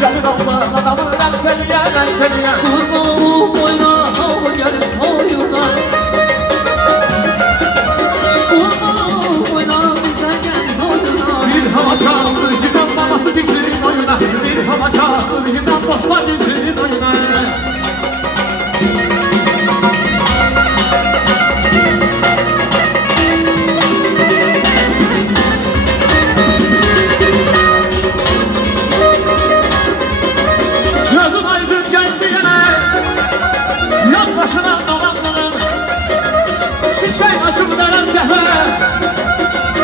Gelin Allah adamı rəqsəliyə Kurbanım oyna hava gelip oyuna Kurbanım oyna bize gelip oyuna Bir hava çaldı jidan babası dizin oyuna Bir hava çaldı jidan bosma dizin oyuna Gözün aydın geldi yine Yaz başına dolandım Şişey açıp veren dehe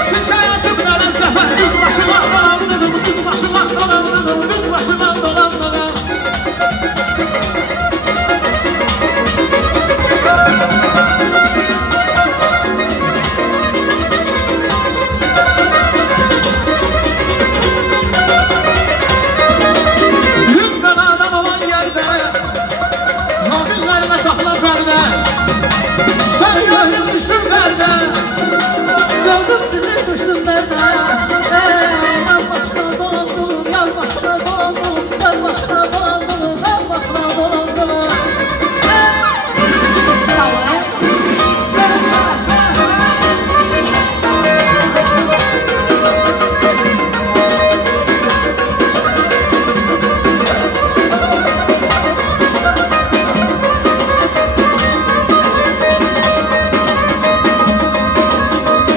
Şişey açıp veren dehe Düz başına dolandım Düz başına dolandım Düz başına dolandım Günden adam olan yerde Nabillerine sakla bende Sen gördün düşün bende Gördüm sizi düştüm ben de Yar başına dolandım Yar başına dolandım Yar başına dolandım Yar başına dolandım Sağ ol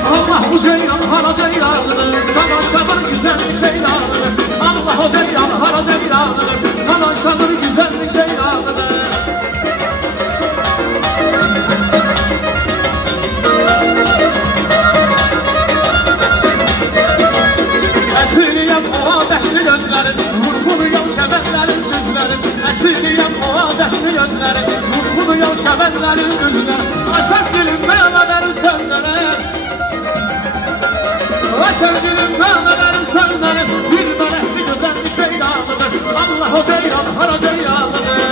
Allah bu ceylan hara ceylanıdır Savaşanır güzellik ceylanıdır Allah o ceylan hara ceylanıdır Savaşanır güzellik ceylanıdır Əsiliyəm o dəşli gözlərin Vurğunuyam şəvənlərin düzlərin Əsiliyəm o dəşli gözlərin Vurğunuyam şəvənlərin düzlərin Aşaq dilim məmələrin sözləri Aşaq dilim məmələrin sözləri Bir mələkli gözəllik ceylanıdır Allah o ceylan hara ceylanıdır